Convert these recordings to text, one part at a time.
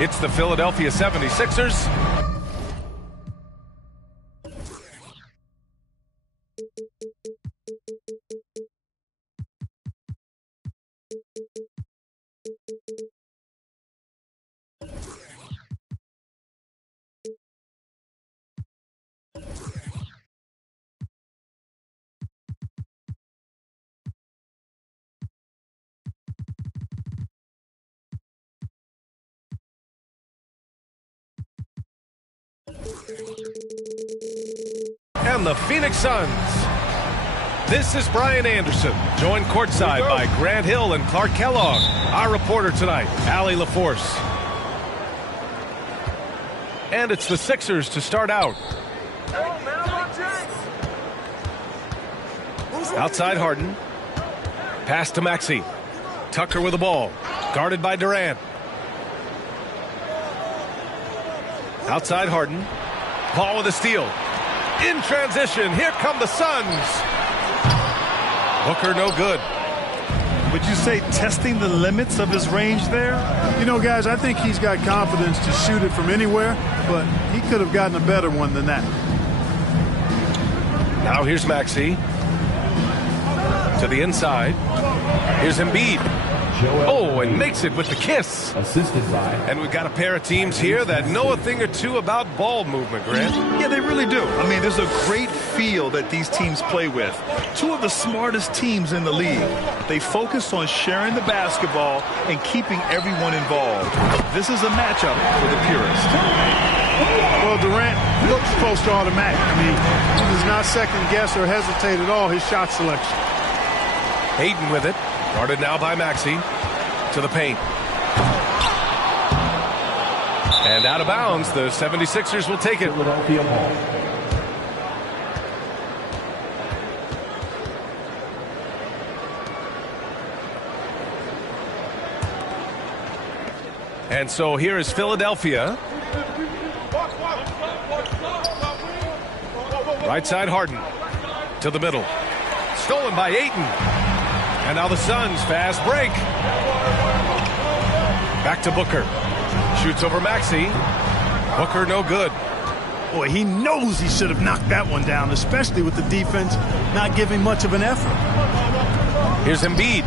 It's the Philadelphia 76ers. And the Phoenix Suns. This is Brian Anderson, joined courtside by Grant Hill and Clark Kellogg. Our reporter tonight, Allie LaForce. And it's the Sixers to start out. Outside Harden. Pass to Maxey. Tucker with the ball. Guarded by Durant. Outside Harden. Paul with a steal. In transition, here come the Suns. Booker no good. Would you say testing the limits of his range there? You know, guys, I think he's got confidence to shoot it from anywhere, but he could have gotten a better one than that. Now here's Maxey. To the inside. Here's Embiid. Oh, and makes it with the kiss. Assisted by. And we've got a pair of teams here that know a thing or two about ball movement, Grant. Yeah, they really do. I mean, there's a great feel that these teams play with. Two of the smartest teams in the league. They focus on sharing the basketball and keeping everyone involved. This is a matchup for the purists. Well, Durant looks close to automatic. I mean, he does not second guess or hesitate at all his shot selection. Hayden with it. Guarded now by Maxey. To the paint. And out of bounds, the 76ers will take it. Philadelphia ball. And so here is Philadelphia. Right side Harden. To the middle. Stolen by Ayton. And now the Suns, fast break. Back to Booker. Shoots over Maxey. Booker no good. Boy, he knows he should have knocked that one down, especially with the defense not giving much of an effort. Here's Embiid.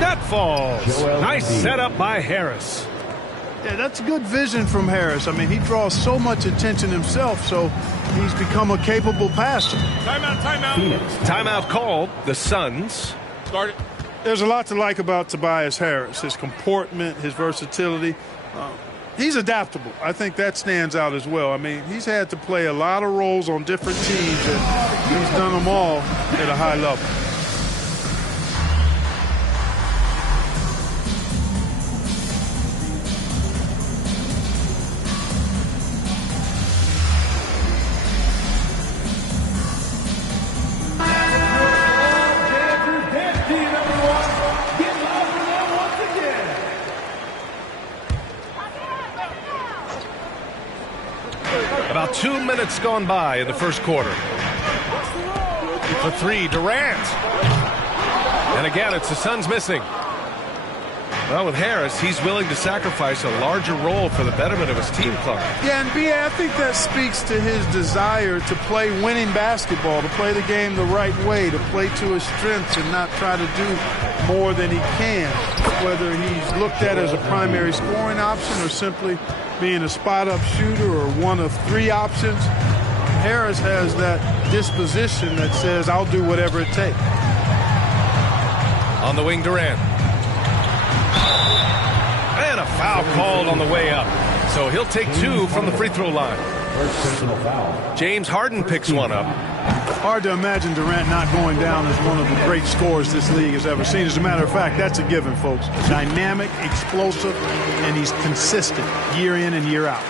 That falls. Nice setup by Harris. Yeah, that's good vision from Harris. I mean, he draws so much attention himself, so he's become a capable passer. Timeout. Timeout called. The Suns. There's a lot to like about Tobias Harris, his comportment, his versatility. He's adaptable. I think that stands out as well. I mean, he's had to play a lot of roles on different teams, and he's done them all at a high level. About 2 minutes gone by in the first quarter. For three, Durant. And again, it's the Suns missing. Well, with Harris, he's willing to sacrifice a larger role for the betterment of his team, Clark. Yeah, and B.A., I think that speaks to his desire to play winning basketball, to play the game the right way, to play to his strengths and not try to do more than he can, whether he's looked at as a primary scoring option or simply being a spot-up shooter or one of three options. Harris has that disposition that says, I'll do whatever it takes. On the wing, Durant. And a foul called on the way up. So he'll take two from the free throw line. First personal foul. James Harden picks one up. Hard to imagine Durant not going down as one of the great scorers this league has ever seen. As a matter of fact, that's a given, folks. Dynamic, explosive, and he's consistent year in and year out.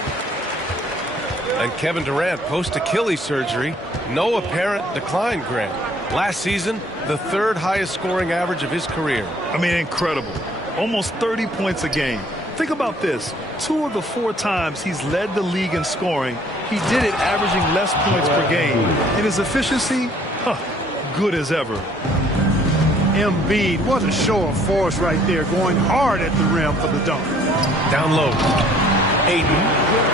And Kevin Durant, post-Achilles surgery, no apparent decline, Grant. Last season, the third highest scoring average of his career. I mean, incredible. Almost 30 points a game. Think about this. 2 of the 4 times he's led the league in scoring, he did it averaging less points per game. And his efficiency, good as ever. Embiid. What a show of force right there, going hard at the rim for the dunk. Down low. Ayton.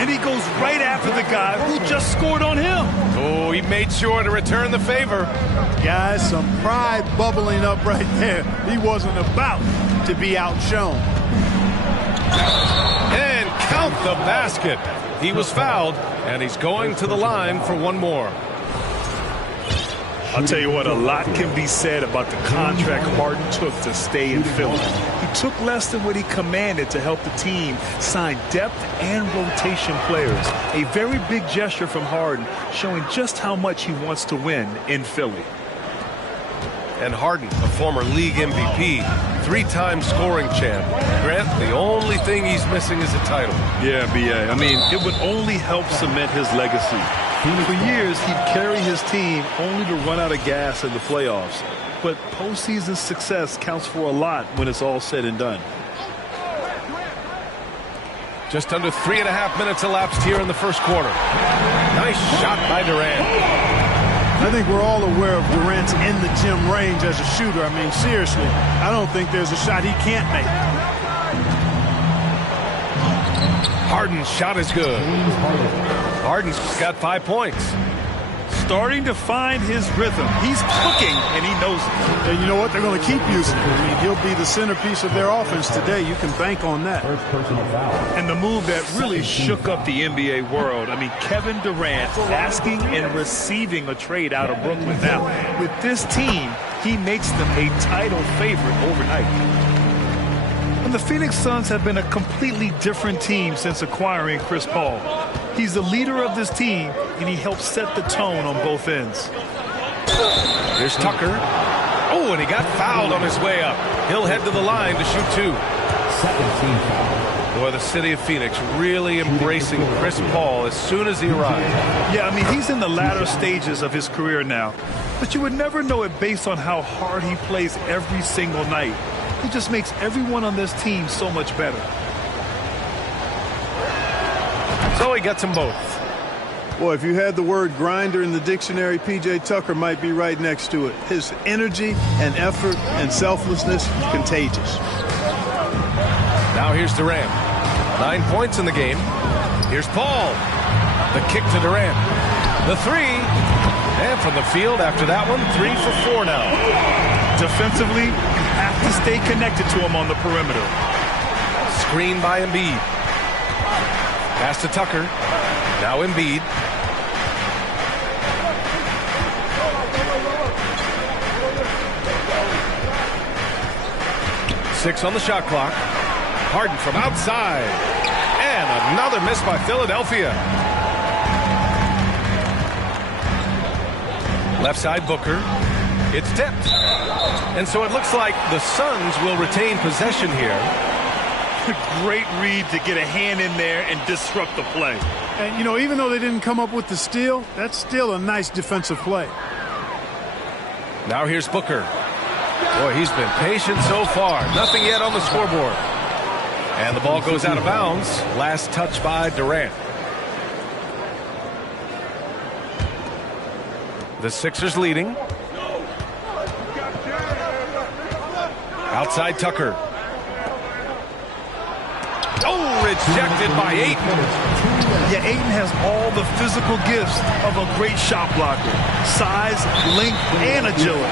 And he goes right after the guy who just scored on him. Oh, he made sure to return the favor. Guys, some pride bubbling up right there. He wasn't about to be outshone. And count the basket. He was fouled, and he's going to the line for one more. I'll tell you what, a lot can be said about the contract Harden took to stay in Philly. He took less than what he commanded to help the team sign depth and rotation players. A very big gesture from Harden, showing just how much he wants to win in Philly. And Harden, a former league MVP, 3-time scoring champ. Grant, the only thing he's missing is a title. Yeah, B.A. I mean, it would only help cement his legacy. For years, he'd carry his team only to run out of gas in the playoffs. But postseason success counts for a lot when it's all said and done. Just under 3.5 minutes elapsed here in the first quarter. Nice shot by Durant. I think we're all aware of Durant's in-the-gym range as a shooter. I mean, seriously, I don't think there's a shot he can't make. Harden's shot is good. Harden's got 5 points. Starting to find his rhythm. He's cooking, and he knows it. And you know what? They're going to keep using him. I mean, he'll be the centerpiece of their offense today. You can bank on that. First personal foul. And the move that really shook up the NBA world. I mean, Kevin Durant asking and receiving a trade out of Brooklyn. Now, with this team, he makes them a title favorite overnight. And the Phoenix Suns have been a completely different team since acquiring Chris Paul. He's the leader of this team, and he helps set the tone on both ends. Here's Tucker. Oh, and he got fouled on his way up. He'll head to the line to shoot 2. Second team foul. Boy, the city of Phoenix really embracing Chris Paul as soon as he arrived. Yeah, I mean, he's in the latter stages of his career now. But you would never know it based on how hard he plays every single night. He just makes everyone on this team so much better. So he gets them both. Boy, if you had the word grinder in the dictionary, P.J. Tucker might be right next to it. His energy and effort and selflessness, contagious. Now here's Durant. 9 points in the game. Here's Paul. The kick to Durant. The 3. And from the field after that one, 3 for 4 now. Defensively, you have to stay connected to him on the perimeter. Screen by Embiid. Pass to Tucker. Now Embiid. Six on the shot clock. Harden from outside. And another miss by Philadelphia. Left side Booker. It's tipped. And so it looks like the Suns will retain possession here. Great read to get a hand in there and disrupt the play. And, you know, even though they didn't come up with the steal, that's still a nice defensive play. Now here's Booker. Boy, he's been patient so far. Nothing yet on the scoreboard. And the ball goes out of bounds. Last touch by Durant. The Sixers leading. Outside Tucker. Oh, rejected by Ayton. Yeah, Ayton has all the physical gifts of a great shot blocker. Size, length, and agility.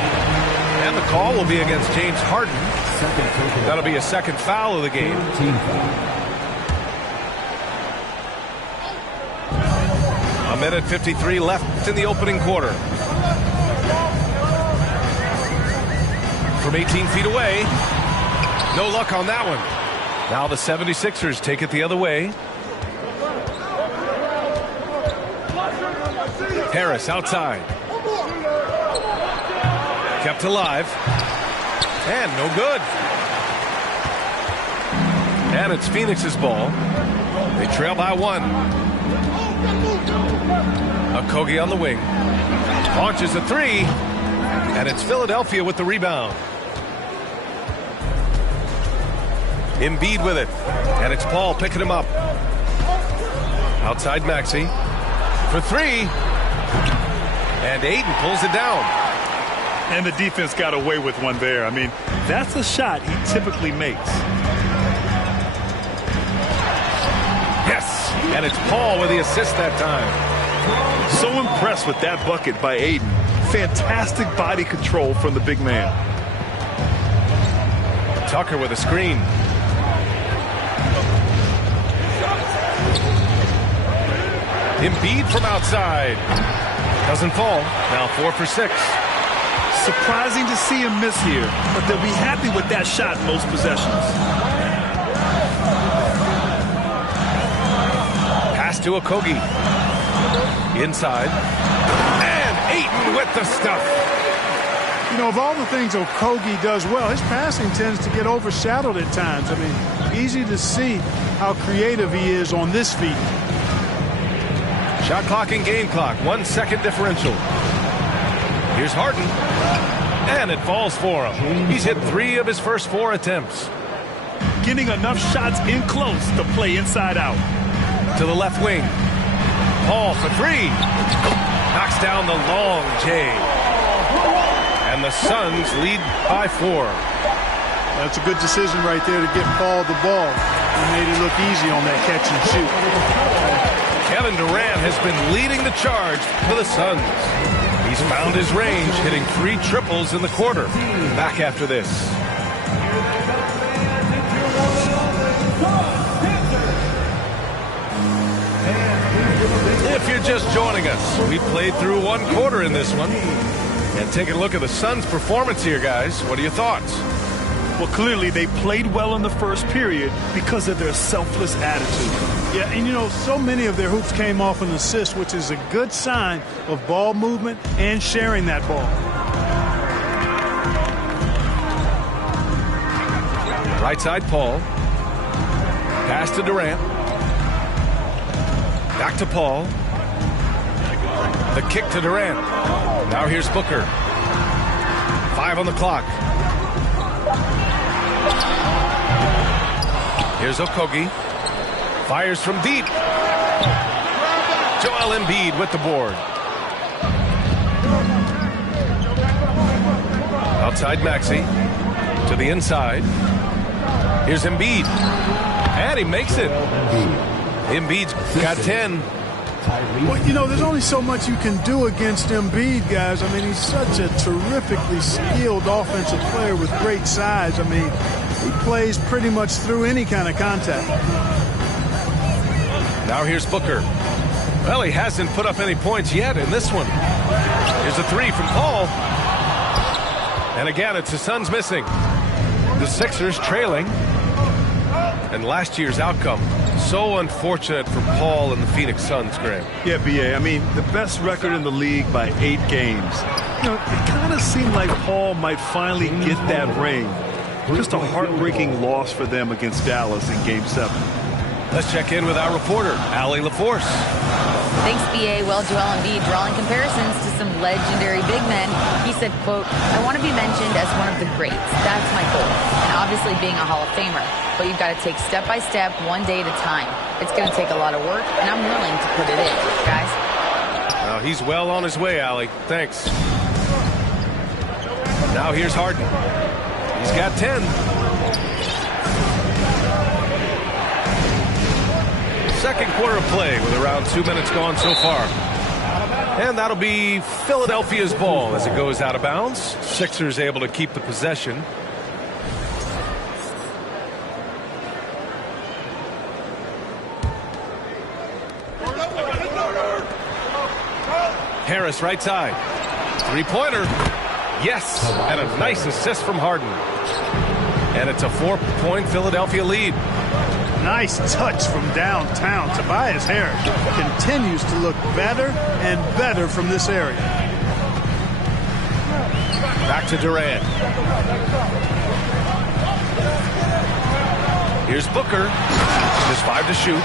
And the call will be against James Harden. That'll be a second foul of the game. A minute 53 left in the opening quarter. From 18 feet away. No luck on that one. Now the 76ers take it the other way. Harris outside. Kept alive. And no good. And it's Phoenix's ball. They trail by 1. Okogie on the wing. Launches a 3. And it's Philadelphia with the rebound. Embiid with it. And it's Paul picking him up. Outside Maxey. For 3. And Ayton pulls it down. And the defense got away with one there. I mean, that's a shot he typically makes. Yes, and it's Paul with the assist that time. So impressed with that bucket by Ayton. Fantastic body control from the big man. Tucker with a screen. Embiid from outside. Doesn't fall. Now 4 for 6. Surprising to see him miss here, but they'll be happy with that shot most possessions. Pass to Okogie. Inside. And Ayton with the stuff. You know, of all the things Okogie does well, his passing tends to get overshadowed at times. I mean, easy to see how creative he is on this feat. Shot clock and game clock. 1 second differential. Here's Harden. And it falls for him. He's hit 3 of his first 4 attempts. Getting enough shots in close to play inside out. To the left wing. Paul for 3. Knocks down the long J. And the Suns lead by 4. That's a good decision right there to get Paul the ball. He made it look easy on that catch and shoot. Kevin Durant has been leading the charge for the Suns. He's found his range, hitting 3 triples in the quarter. Back after this. If you're just joining us, we played through 1 quarter in this one. And taking a look at the Suns' performance here, guys. What are your thoughts? Well, clearly they played well in the first period because of their selfless attitude. Yeah, and you know, so many of their hoops came off an assist, which is a good sign of ball movement and sharing that ball. Right side, Paul. Pass to Durant. Back to Paul. The kick to Durant. Now here's Booker. 5 on the clock. Here's Okogie. Fires from deep. Joel Embiid with the board. Outside Maxey. To the inside. Here's Embiid. And he makes it. Embiid's got 10. Well, you know, there's only so much you can do against Embiid, guys. I mean, he's such a terrifically skilled offensive player with great size. I mean, he plays pretty much through any kind of contact. Now here's Booker. Well, he hasn't put up any points yet in this one. Here's a 3 from Paul. And again, it's the Suns missing. The Sixers trailing. And last year's outcome, so unfortunate for Paul and the Phoenix Suns, Graham. Yeah, B.A., I mean, the best record in the league by 8 games. You know, it kind of seemed like Paul might finally get that ring. Just a heartbreaking loss for them against Dallas in Game 7. Let's check in with our reporter, Allie LaForce. Thanks, B.A. Well, Joel Embiid drawing comparisons to some legendary big men. He said, quote, "I want to be mentioned as one of the greats. That's my goal. And obviously being a Hall of Famer. But you've got to take step by step, one day at a time. It's going to take a lot of work, and I'm willing to put it in, guys." He's well on his way, Allie. Thanks. Now here's Harden. He's got 10. Second quarter of play with around 2 minutes gone so far. And that'll be Philadelphia's ball as it goes out of bounds. Sixers able to keep the possession. Harris right side. 3-pointer. Yes. And a nice assist from Harden. And it's a 4-point Philadelphia lead. Nice touch from downtown. Tobias Harris continues to look better and better from this area. Back to Durant. Here's Booker. Just 5 to shoot.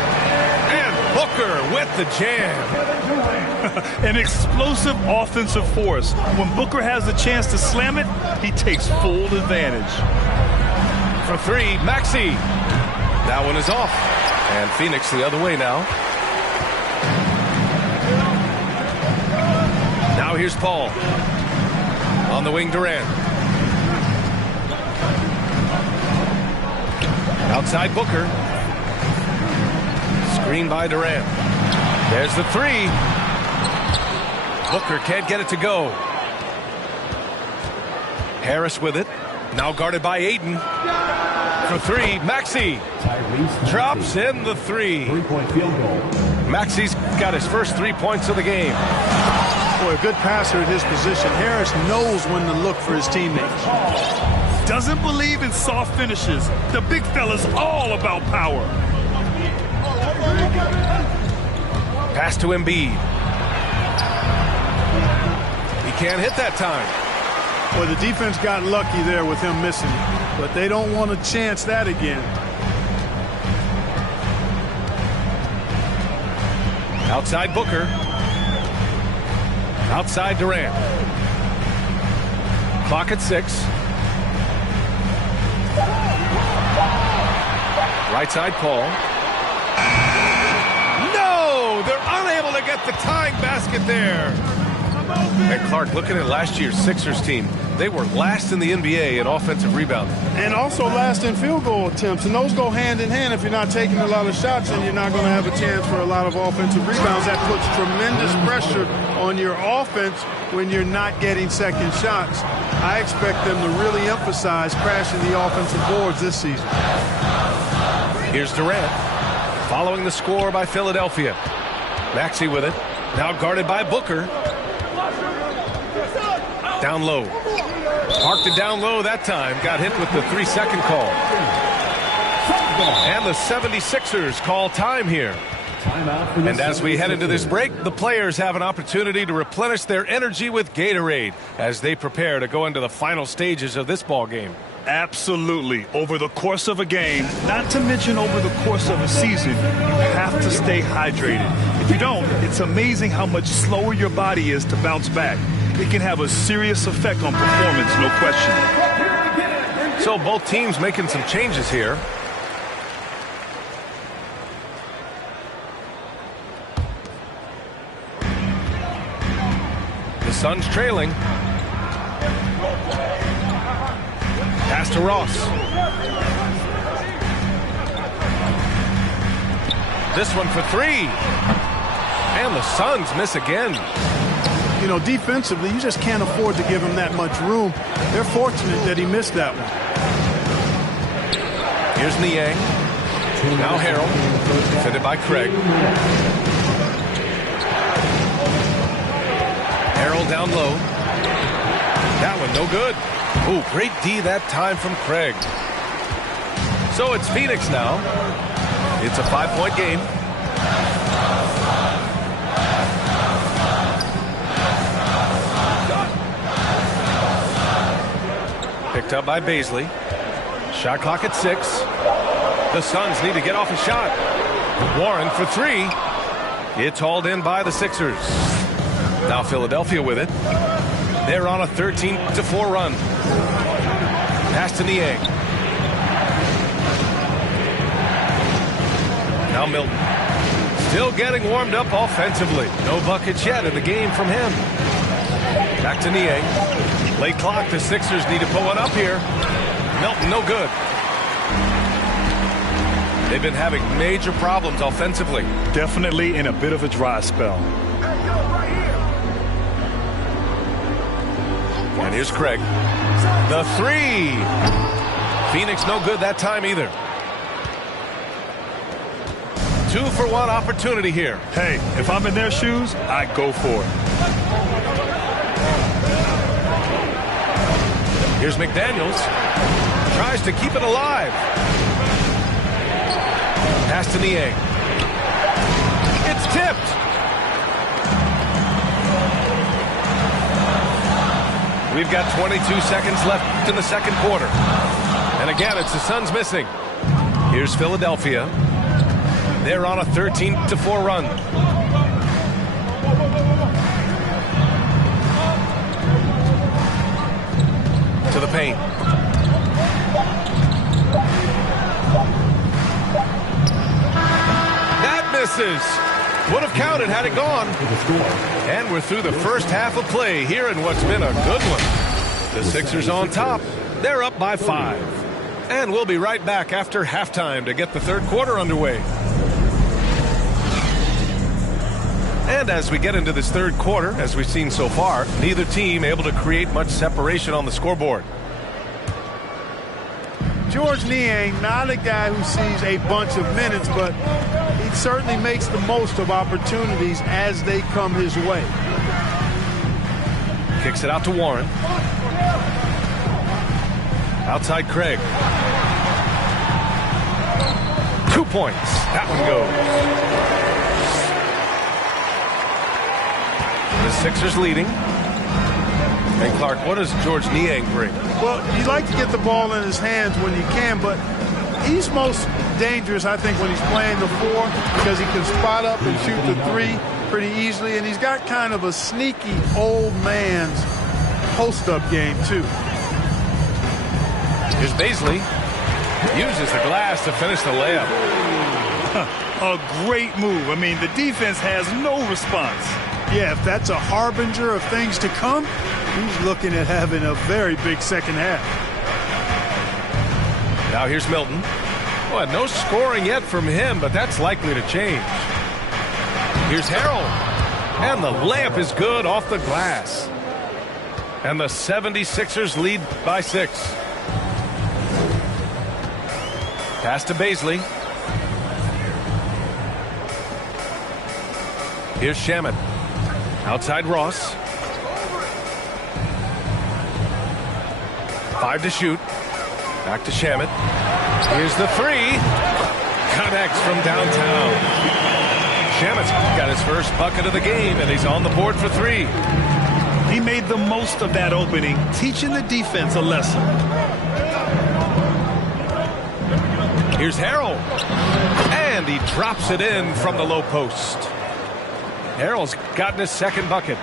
And Booker with the jam. An explosive offensive force. When Booker has the chance to slam it, he takes full advantage. For 3, Maxey. That one is off. And Phoenix the other way now. Now here's Paul. On the wing, Durant. Outside Booker. Screen by Durant. There's the three. Booker can't get it to go. Harris with it. Now guarded by Aiden. For three, Maxey. Drops in the three. Three-point field goal. Maxey's got his first 3 points of the game. Boy, a good passer at his position. Harris knows when to look for his teammates. Doesn't believe in soft finishes. The big fella's all about power. Pass to Embiid. He can't hit that time. Boy, the defense got lucky there with him missing it, but they don't want to chance that again. Outside Booker. Outside Durant. Clock at 6. Right side Paul. No! They're unable to get the tying basket there. And Clark, looking at last year's Sixers team, they were last in the NBA in offensive rebounds. And also last in field goal attempts. And those go hand in hand. If you're not taking a lot of shots, then you're not going to have a chance for a lot of offensive rebounds. That puts tremendous pressure on your offense when you're not getting second shots. I expect them to really emphasize crashing the offensive boards this season. Here's Durant, following the score by Philadelphia. Maxey with it, now guarded by Booker. Down low. Parked it down low that time. Got hit with the 3-second call. And the 76ers call time here. And as we head into this break, the players have an opportunity to replenish their energy with Gatorade as they prepare to go into the final stages of this ball game. Absolutely. Over the course of a game, not to mention over the course of a season, you have to stay hydrated. If you don't, it's amazing how much slower your body is to bounce back. It can have a serious effect on performance, no question. So both teams making some changes here. The Suns trailing. Pass to Ross. This one for three. And the Suns miss again. You know, defensively, you just can't afford to give him that much room. They're fortunate that he missed that one. Here's Niang. Now Harrell. Defended by Craig. Harrell down low. That one no good. Oh, great D that time from Craig. So it's Phoenix now. It's a 5-point game. Picked up by Baisley. Shot clock at 6. The Suns need to get off a shot. Warren for three. It's hauled in by the Sixers. Now Philadelphia with it. They're on a 13-4 run. Pass to Niang. Now Milton. Still getting warmed up offensively. No buckets yet in the game from him. Back to Niang. Late clock. The Sixers need to put one up here. Milton, no good. They've been having major problems offensively. Definitely in a bit of a dry spell. And here's Craig. The three. Phoenix no good that time either. 2-for-1 opportunity here. Hey, if I'm in their shoes, I go for it. Here's McDaniels. Tries to keep it alive. Pass to Niang. It's tipped. We've got 22 seconds left in the second quarter. And again, it's the Suns missing. Here's Philadelphia. They're on a 13-4 run. To the paint. That misses. Would have counted had it gone. And we're through the first half of play here in what's been a good one. The Sixers on top. They're up by 5. And we'll be right back after halftime to get the third quarter underway. And as we get into this third quarter, as we've seen so far, neither team able to create much separation on the scoreboard. Georges Niang, not a guy who sees a bunch of minutes, but he certainly makes the most of opportunities as they come his way. Kicks it out to Warren. Outside Craig. 2 points. That one goes. The Sixers leading. And Clark, what does Georges Niang bring? Well, you like to get the ball in his hands when you can, but he's most dangerous, I think, when he's playing the 4 because he can spot up and shoot the 3 pretty easily, and he's got kind of a sneaky old man's post-up game, too. Here's Bazley. Uses the glass to finish the layup. A great move. I mean, the defense has no response. Yeah, if that's a harbinger of things to come, he's looking at having a very big second half. Now here's Milton. Well, no scoring yet from him, but that's likely to change. Here's Harrell. And the layup is good off the glass. And the 76ers lead by 6. Pass to Bazley. Here's Shamet. Outside Ross. 5 to shoot. Back to Shamet. Here's the 3. Connects from downtown. Shamet's got his first bucket of the game, and he's on the board for 3. He made the most of that opening, teaching the defense a lesson. Here's Harrell. And he drops it in from the low post. Harrell's gotten his second bucket.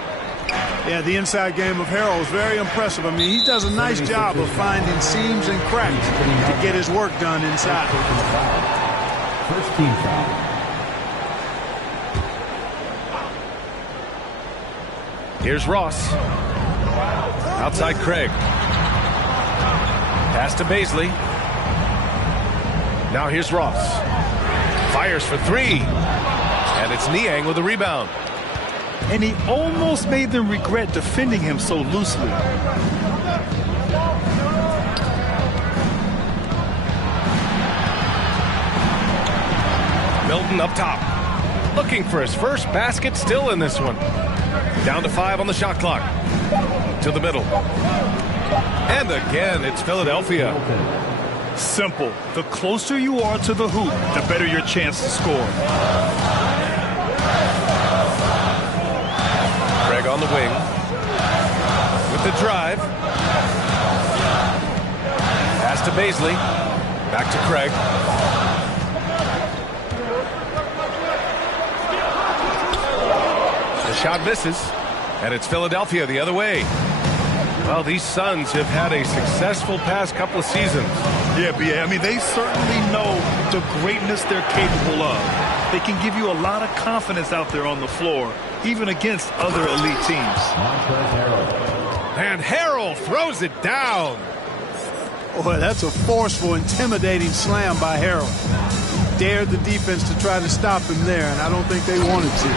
Yeah, the inside game of Harrell is very impressive. I mean, he does a nice job of finding seams and cracks to get his work done inside. First team foul. Here's Ross. Outside Craig. Pass to Bazley. Now here's Ross. Fires for 3. And it's Niang with a rebound. And he almost made them regret defending him so loosely. Milton up top. Looking for his first basket, still in this one. Down to 5 on the shot clock. To the middle. And again, it's Philadelphia. Simple. The closer you are to the hoop, the better your chance to score. Craig on the wing. With the drive. Pass to Bazley. Back to Craig. The shot misses. And it's Philadelphia the other way. Well, these Suns have had a successful past couple of seasons. Yeah, B.A. I mean, they certainly know the greatness they're capable of. They can give you a lot of confidence out there on the floor, even against other elite teams. And Harrell throws it down. Boy, that's a forceful, intimidating slam by Harrell. Dared the defense to try to stop him there, and I don't think they wanted to.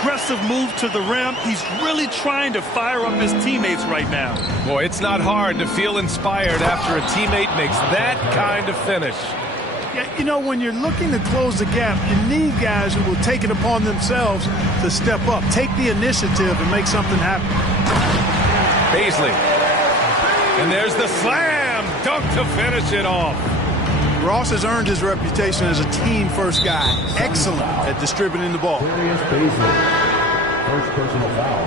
Aggressive move to the rim. He's really trying to fire up his teammates right now. Boy, it's not hard to feel inspired after a teammate makes that kind of finish. Yeah, you know, when you're looking to close the gap, you need guys who will take it upon themselves to step up, take the initiative, and make something happen. Bazley. And there's the slam dunk to finish it off. Ross has earned his reputation as a team-first guy. Excellent at distributing the ball. First personal foul.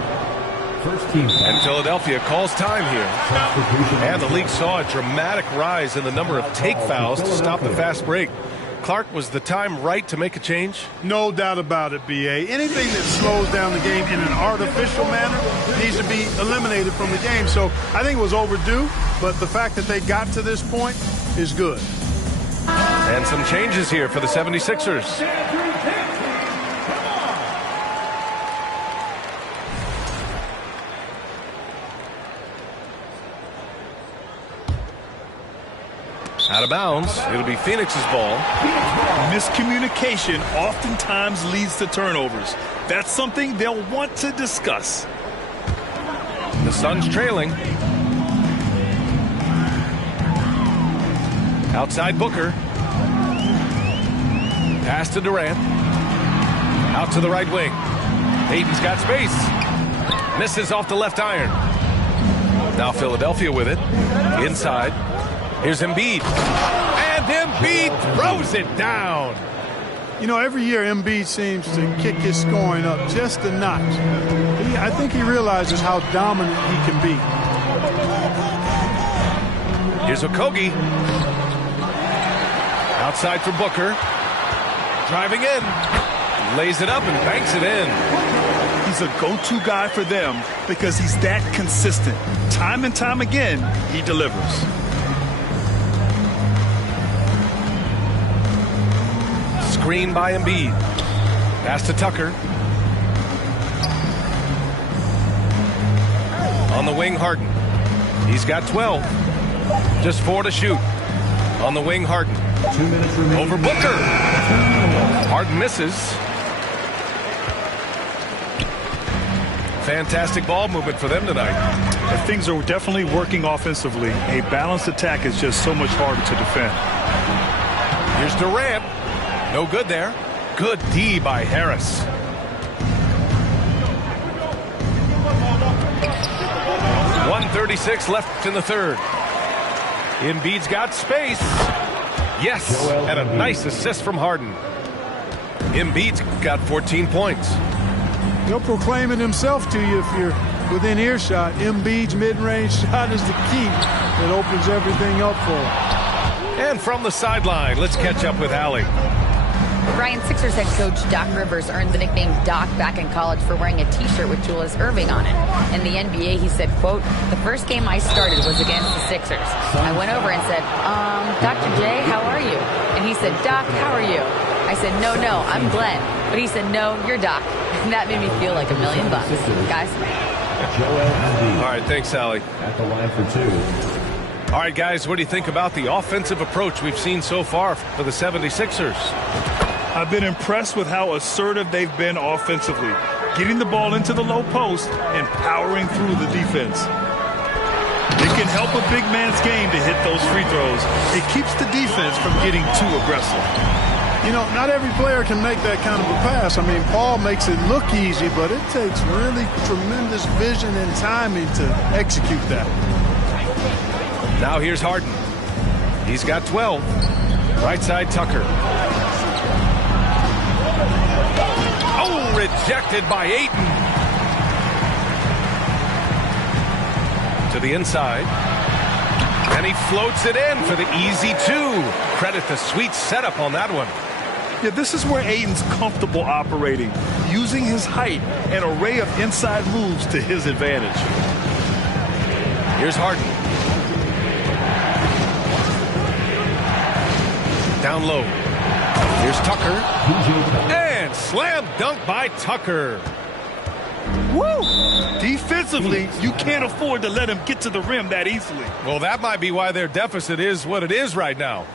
First team foul. And Philadelphia calls time here. And the league saw a dramatic rise in the number of take fouls to stop the fast break. Clark, was the time right to make a change? No doubt about it, B.A. Anything that slows down the game in an artificial manner needs to be eliminated from the game. So I think it was overdue, but the fact that they got to this point is good. And some changes here for the 76ers. Out of bounds. It'll be Phoenix's ball. Miscommunication oftentimes leads to turnovers. That's something they'll want to discuss. The Suns trailing. Outside Booker. Pass to Durant. Out to the right wing. Ayton's got space. Misses off the left iron. Now Philadelphia with it. Inside. Here's Embiid. And Embiid throws it down. You know, every year Embiid seems to kick his scoring up just a notch. I think he realizes how dominant he can be. Here's Okogie. Outside for Booker. Driving in. Lays it up and banks it in. He's a go-to guy for them because he's that consistent. Time and time again, he delivers. Screen by Embiid. Pass to Tucker. On the wing, Harden. He's got 12. Just 4 to shoot. On the wing, Harden. 2 minutes remaining. Over Booker. Harden misses. Fantastic ball movement for them tonight. And things are definitely working offensively. A balanced attack is just so much harder to defend. Here's Durant. No good there. Good D by Harris. .136 left in the third. Embiid's got space. Yes, and a nice assist from Harden. Embiid's got 14 points. He'll proclaim it himself to you if you're within earshot. Embiid's mid-range shot is the key that opens everything up for him. And from the sideline, let's catch up with Allie. Ryan, Sixers head coach Doc Rivers earned the nickname Doc back in college for wearing a t-shirt with Julius Erving on it. In the NBA, he said, quote, "The first game I started was against the Sixers. I went over and said, Dr. J, how are you?" And he said, "Doc, how are you?" I said, no, I'm Glenn." But he said, "No, you're Doc." And that made me feel like $1 million. Guys. All right, thanks, Allie. At the line for 2. All right, guys, what do you think about the offensive approach we've seen so far for the 76ers? I've been impressed with how assertive they've been offensively, getting the ball into the low post and powering through the defense. It can help a big man's game to hit those free throws. It keeps the defense from getting too aggressive. You know, not every player can make that kind of a pass. I mean, Paul makes it look easy, but it takes really tremendous vision and timing to execute that. Now here's Harden. He's got 12. Right side, Tucker. Oh, rejected by Ayton. To the inside. And he floats it in for the easy 2. Credit the sweet setup on that one. Yeah, this is where Ayton's comfortable operating, using his height and array of inside moves to his advantage. Here's Harden. Down low. Here's Tucker. And slam dunk by Tucker. Woo! Defensively, you can't afford to let him get to the rim that easily. Well, that might be why their deficit is what it is right now.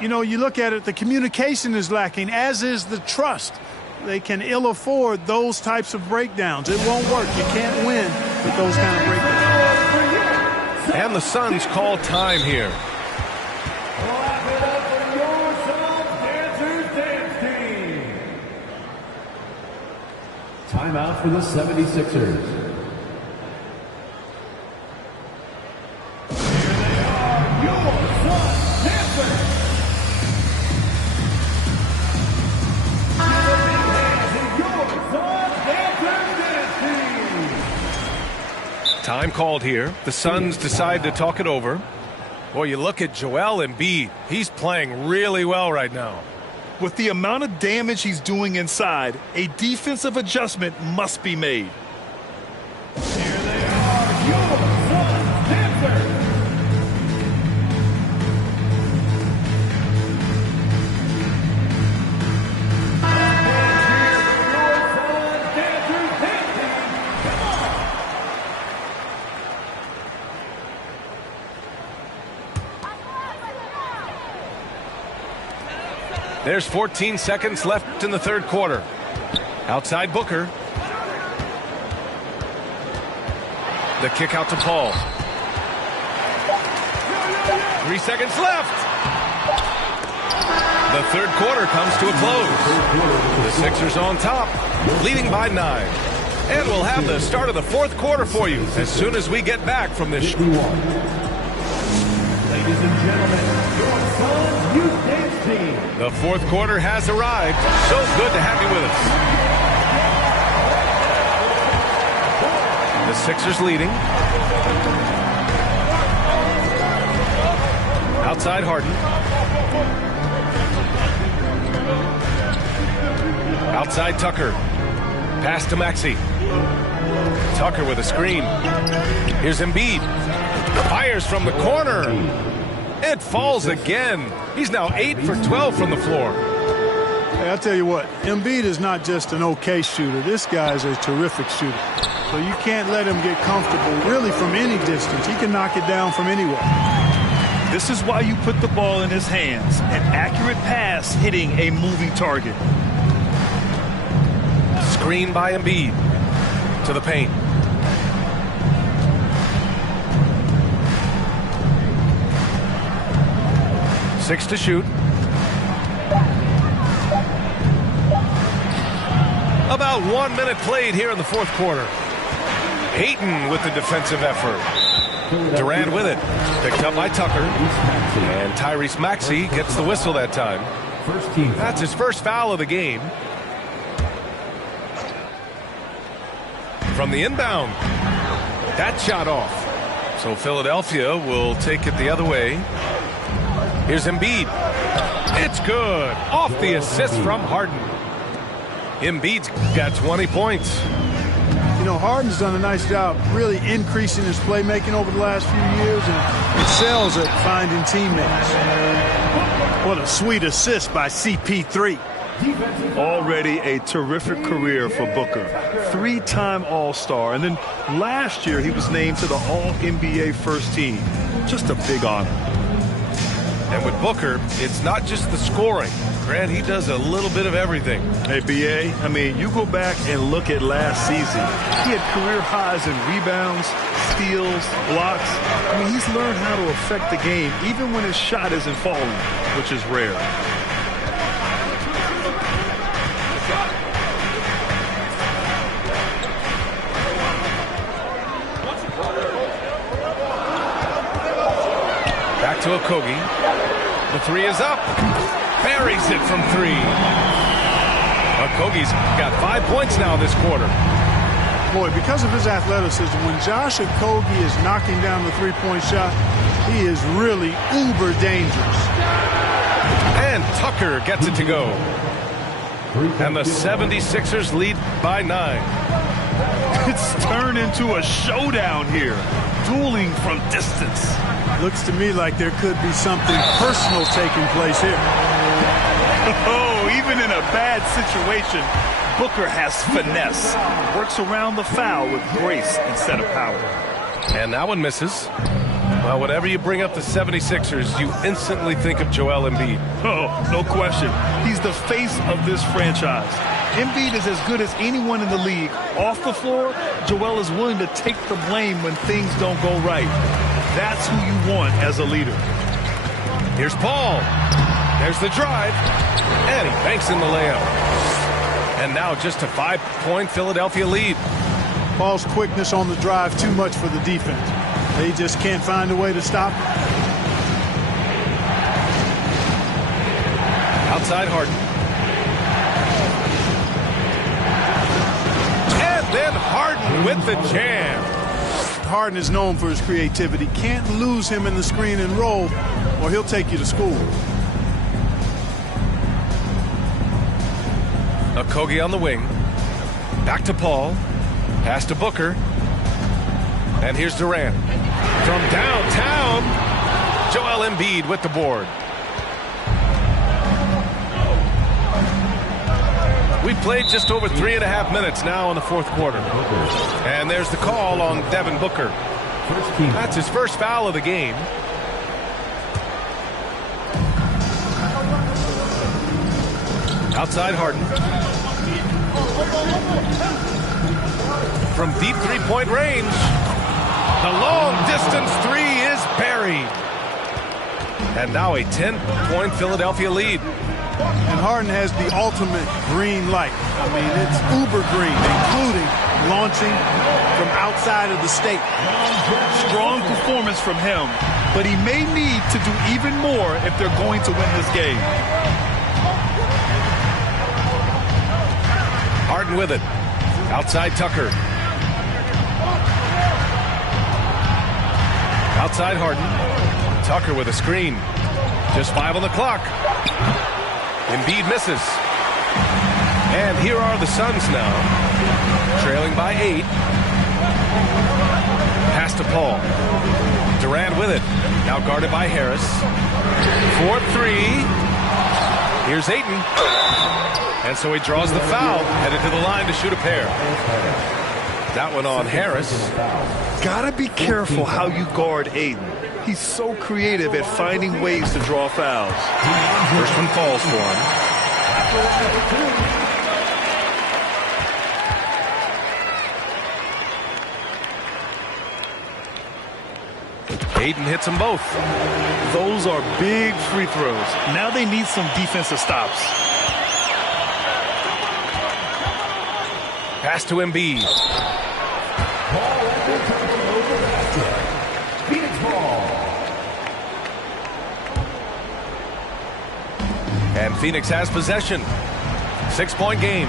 You know, you look at it, the communication is lacking, as is the trust. They can ill afford those types of breakdowns. It won't work. You can't win with those kind of breakdowns. And the Suns call time here. Timeout for the 76ers. Time called here. The Suns decide to talk it over. Boy, you look at Joel Embiid. He's playing really well right now. With the amount of damage he's doing inside, a defensive adjustment must be made. Here they are, your Suns Panthers. There's 14 seconds left in the third quarter. Outside Booker. The kick out to Paul. 3 seconds left. The third quarter comes to a close. The Sixers on top, leading by 9. And we'll have the start of the fourth quarter for you as soon as we get back from this. Ladies and gentlemen, your Suns Youth Dance Team. The fourth quarter has arrived. So good to have you with us. The Sixers leading. Outside Harden. Outside Tucker. Pass to Maxey. Tucker with a screen. Here's Embiid. Fires from the corner. It falls again. He's now 8 for 12 from the floor. Hey, I'll tell you what, Embiid is not just an okay shooter. This guy is a terrific shooter. So you can't let him get comfortable really from any distance. He can knock it down from anywhere. This is why you put the ball in his hands. An accurate pass hitting a moving target. Screen by Embiid. To the paint. Six to shoot. About 1 minute played here in the fourth quarter. Ayton with the defensive effort. Durant with it. Picked up by Tucker. And Tyrese Maxey gets the whistle that time. That's his first foul of the game. From the inbound. That shot off. So Philadelphia will take it the other way. Here's Embiid. It's good. Off the assist from Harden. Embiid's got 20 points. You know, Harden's done a nice job really increasing his playmaking over the last few years and excels at finding teammates. What a sweet assist by CP3. Already a terrific career for Booker. 3-time All-Star. And then last year he was named to the All-NBA first team. Just a big honor. And with Booker, it's not just the scoring. Grant, he does a little bit of everything. Hey, B.A., I mean, you go back and look at last season. He had career highs in rebounds, steals, blocks. I mean, he's learned how to affect the game even when his shot isn't falling, which is rare. Back to Okogie. The three is up. Buries it from 3. Okogie's got 5 points now this quarter. Boy, because of his athleticism, when Josh Okogie is knocking down the three-point shot, he is really uber dangerous. And Tucker gets it to go. And the 76ers lead by 9. It's turned into a showdown here. Dueling from distance. Looks to me like there could be something personal taking place here. Oh, even in a bad situation, Booker has finesse. Works around the foul with grace instead of power. And that one misses. Well, whenever you bring up the 76ers, you instantly think of Joel Embiid. Oh, no question. He's the face of this franchise. Embiid is as good as anyone in the league. Off the floor, Joel is willing to take the blame when things don't go right. That's who you want as a leader. Here's Paul. There's the drive. And he banks in the layup. And now just a 5-point Philadelphia lead. Paul's quickness on the drive too much for the defense. They just can't find a way to stop him. Outside Harden. And then Harden with the jam. Harden is known for his creativity. Can't lose him in the screen and roll, or he'll take you to school. Okogie on the wing. Back to Paul. Pass to Booker. And here's Durant. From downtown, Joel Embiid with the board. We played just over 3.5 minutes now in the fourth quarter. And there's the call on Devin Booker. That's his first foul of the game. Outside Harden. From deep three-point range. The long-distance three is buried. And now a 10-point Philadelphia lead. And Harden has the ultimate green light. I mean, it's uber green, including launching from outside of the state. Strong performance from him, but he may need to do even more if they're going to win this game. Harden with it. Outside Tucker. Outside Harden. Tucker with a screen. Just 5 on the clock. Embiid misses. And here are the Suns now. Trailing by 8. Pass to Paul. Durant with it. Now guarded by Harris. 4-3. Here's Ayton. And so he draws the foul. Headed to the line to shoot a pair. That one on Harris. Gotta be careful how you guard Ayton. He's so creative at finding ways to draw fouls. First one falls for him. Ayton hits them both. Those are big free throws. Now they need some defensive stops. Pass to Embiid. And Phoenix has possession. 6-point game.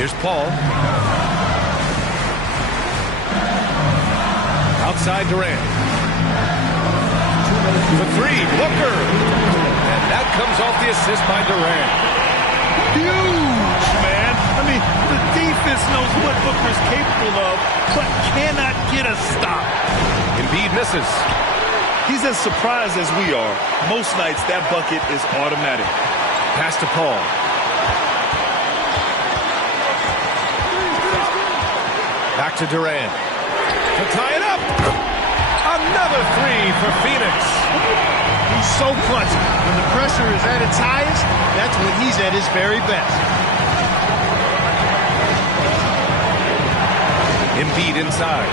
Here's Paul. Outside Durant. The three, Booker. And that comes off the assist by Durant. Huge, man. I mean, the defense knows what Booker's capable of, but cannot get a stop. Embiid misses. He's as surprised as we are. Most nights, that bucket is automatic. Pass to Paul. Back to Durant. To tie it up. Another three for Phoenix. He's so clutchy. When the pressure is at its highest, that's when he's at his very best. Embiid inside.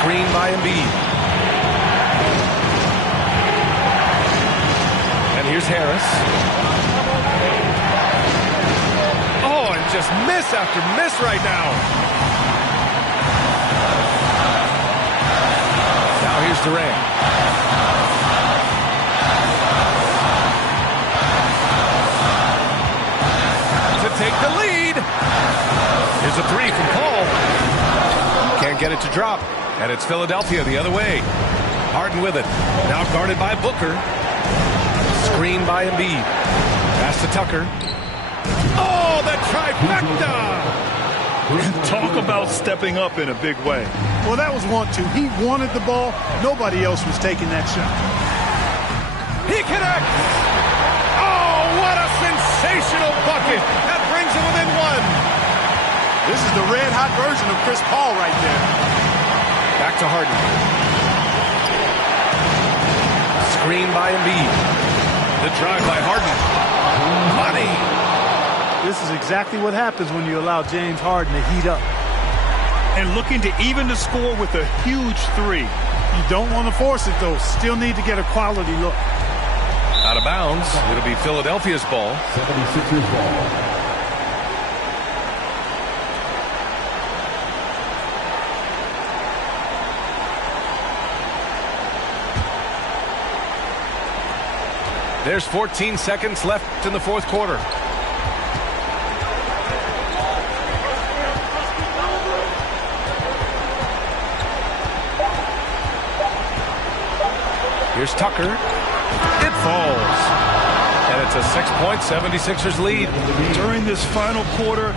Screen by Embiid. And here's Harris. Oh, and just miss after miss right now. Now here's Durant. To take the lead. Here's a three from Paul. Can't get it to drop. And it's Philadelphia the other way. Harden with it. Now guarded by Booker. Screen by Embiid. Pass to Tucker. Oh, the trifecta! Talk about stepping up in a big way. Well, that was 1-2. He wanted the ball. Nobody else was taking that shot. He connects! Oh, what a sensational bucket! That brings him within one. This is the red-hot version of Chris Paul right there. Back to Harden. Screen by Embiid. The drive by Harden. Money. This is exactly what happens when you allow James Harden to heat up. And looking to even the score with a huge three. You don't want to force it, though. Still need to get a quality look. Out of bounds. It'll be Philadelphia's ball. 76ers ball. There's 14 seconds left in the fourth quarter. Here's Tucker. It falls. And it's a 6-point 76ers lead. During this final quarter,